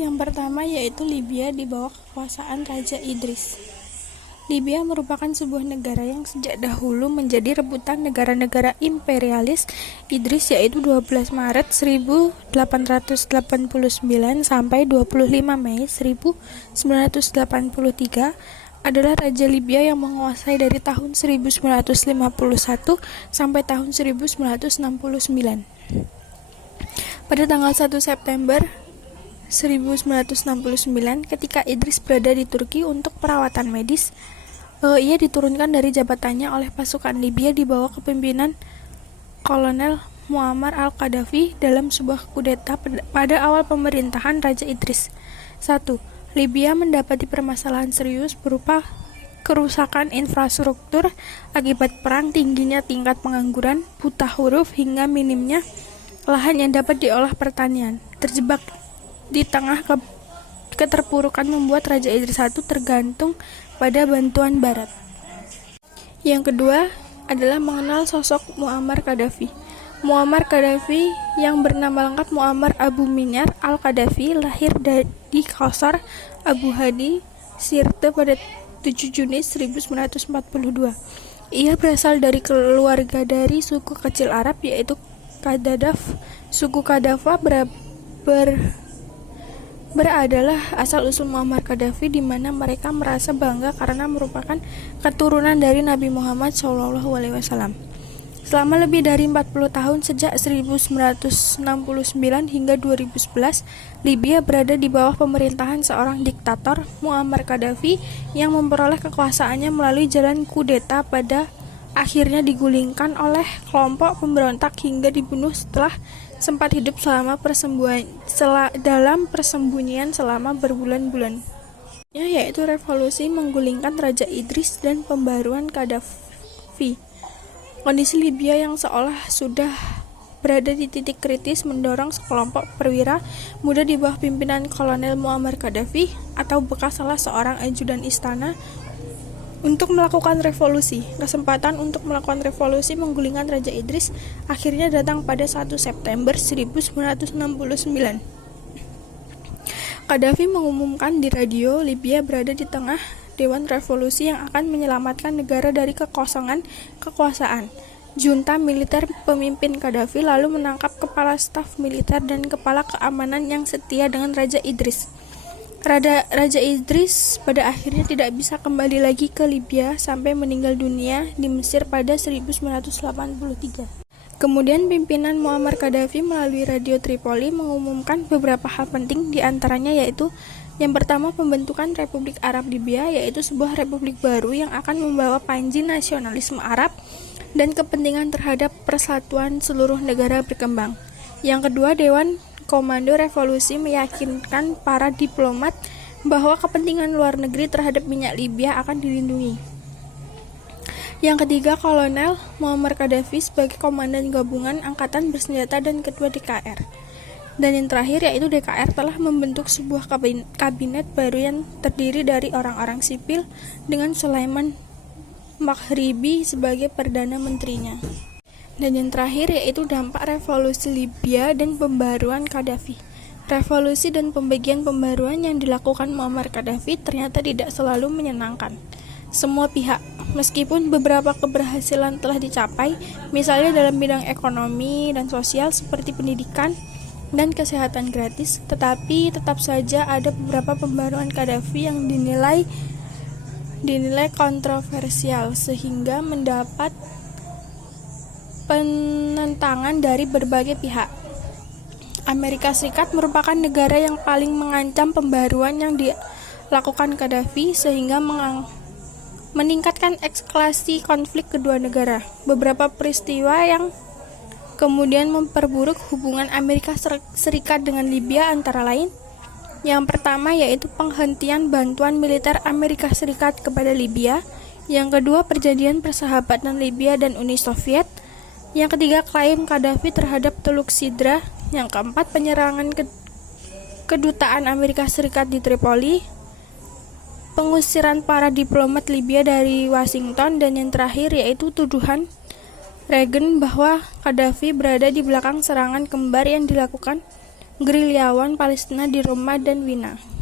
Yang pertama yaitu Libya di bawah kekuasaan Raja Idris. Libya merupakan sebuah negara yang sejak dahulu menjadi rebutan negara-negara imperialis Idris, yaitu 12 Maret 1889 sampai 25 Mei 1983 adalah Raja Libya yang menguasai dari tahun 1951 sampai tahun 1969. Pada tanggal 1 September 1969, ketika Idris berada di Turki untuk perawatan medis, ia diturunkan dari jabatannya oleh pasukan Libya di bawah kepemimpinan Kolonel Muammar al-Qaddafi dalam sebuah kudeta pada awal pemerintahan Raja Idris. 1. Libya mendapati permasalahan serius berupa kerusakan infrastruktur akibat perang, tingginya tingkat pengangguran, buta huruf, hingga minimnya lahan yang dapat diolah pertanian. Terjebak di tengah keterpurukan membuat Raja Idris I tergantung pada bantuan Barat. Yang kedua adalah mengenal sosok Muammar Qaddafi. Muammar Qaddafi yang bernama lengkap Muammar Abu Minyar al-Qaddafi lahir di Qasr Abu Hadi, Sirte pada 7 Juni 1942. Ia berasal dari keluarga dari suku kecil Arab yaitu Kadadaf. Suku Kadafa beradalah asal-usul Muammar Qaddafi, di mana mereka merasa bangga karena merupakan keturunan dari Nabi Muhammad SAW. Selama lebih dari 40 tahun sejak 1969 hingga 2011, Libya berada di bawah pemerintahan seorang diktator, Muammar Qaddafi, yang memperoleh kekuasaannya melalui jalan kudeta pada akhirnya digulingkan oleh kelompok pemberontak hingga dibunuh setelah sempat hidup dalam persembunyian selama berbulan-bulan, yaitu revolusi menggulingkan Raja Idris dan pembaruan Qaddafi. Kondisi Libya yang seolah sudah berada di titik kritis mendorong sekelompok perwira muda di bawah pimpinan Kolonel Muammar Qaddafi atau bekas salah seorang ajudan istana untuk melakukan revolusi. Kesempatan untuk melakukan revolusi menggulingkan Raja Idris akhirnya datang pada 1 September 1969. Qaddafi mengumumkan di radio Libya berada di tengah dewan revolusi yang akan menyelamatkan negara dari kekosongan kekuasaan. Junta militer pemimpin Qaddafi lalu menangkap kepala staf militer dan kepala keamanan yang setia dengan Raja Idris. Raja Idris pada akhirnya tidak bisa kembali lagi ke Libya sampai meninggal dunia di Mesir pada 1983. Kemudian pimpinan Muammar Qaddafi melalui radio Tripoli mengumumkan beberapa hal penting, di antaranya yaitu yang pertama, pembentukan Republik Arab Libya, yaitu sebuah republik baru yang akan membawa panji nasionalisme Arab dan kepentingan terhadap persatuan seluruh negara berkembang. Yang kedua, Dewan Komando Revolusi meyakinkan para diplomat bahwa kepentingan luar negeri terhadap minyak Libya akan dilindungi. Yang ketiga, Kolonel Muammar Qaddafi sebagai komandan gabungan angkatan bersenjata dan ketua DKR. Dan yang terakhir yaitu DKR telah membentuk sebuah kabinet baru yang terdiri dari orang-orang sipil dengan Sulaiman Maghribi sebagai perdana menterinya. Dan yang terakhir yaitu dampak revolusi Libya dan pembaruan Qaddafi. Revolusi dan pembagian pembaruan yang dilakukan Muammar Qaddafi ternyata tidak selalu menyenangkan semua pihak. Meskipun beberapa keberhasilan telah dicapai, misalnya dalam bidang ekonomi dan sosial seperti pendidikan dan kesehatan gratis, tetapi tetap saja ada beberapa pembaruan Qaddafi yang dinilai kontroversial sehingga mendapat penentangan dari berbagai pihak. Amerika Serikat merupakan negara yang paling mengancam pembaruan yang dilakukan Qaddafi sehingga meningkatkan eskalasi konflik kedua negara. Beberapa peristiwa yang kemudian memperburuk hubungan Amerika Serikat dengan Libya antara lain, yang pertama yaitu penghentian bantuan militer Amerika Serikat kepada Libya, yang kedua perjanjian persahabatan Libya dan Uni Soviet, yang ketiga klaim Qaddafi terhadap Teluk Sidra, yang keempat penyerangan kedutaan Amerika Serikat di Tripoli, pengusiran para diplomat Libya dari Washington, dan yang terakhir yaitu tuduhan Reagan bahwa Qaddafi berada di belakang serangan kembar yang dilakukan gerilyawan Palestina di Roma dan Wina.